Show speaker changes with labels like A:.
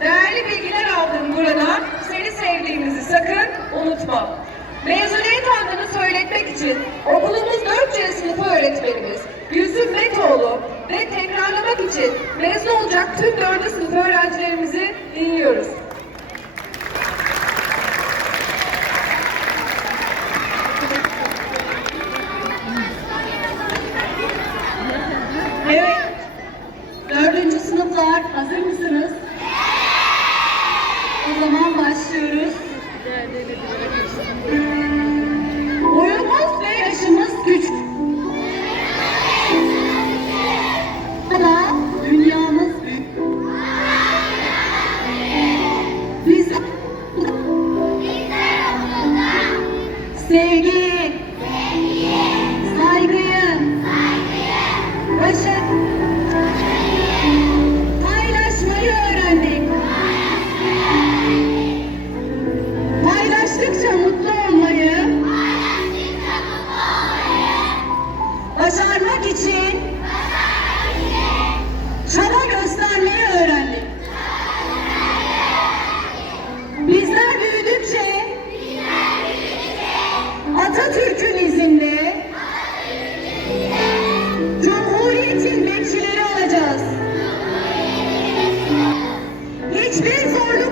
A: Değerli bilgiler aldım burada. Seni sevdiğimizi sakın unutma. Mezuniyet andını söyletmek için okulumuz 4C sınıfı öğretmenimiz Gülsüm Metoğlu ve tekrarlamak için mezun olacak tüm 4. sınıf öğrencilerimizi dinliyoruz.
B: Sevgi, saygıyı, başarı, paylaşmayı öğrendik. Paylaştıkça mutlu olmayı, başarmak için çaba Please hold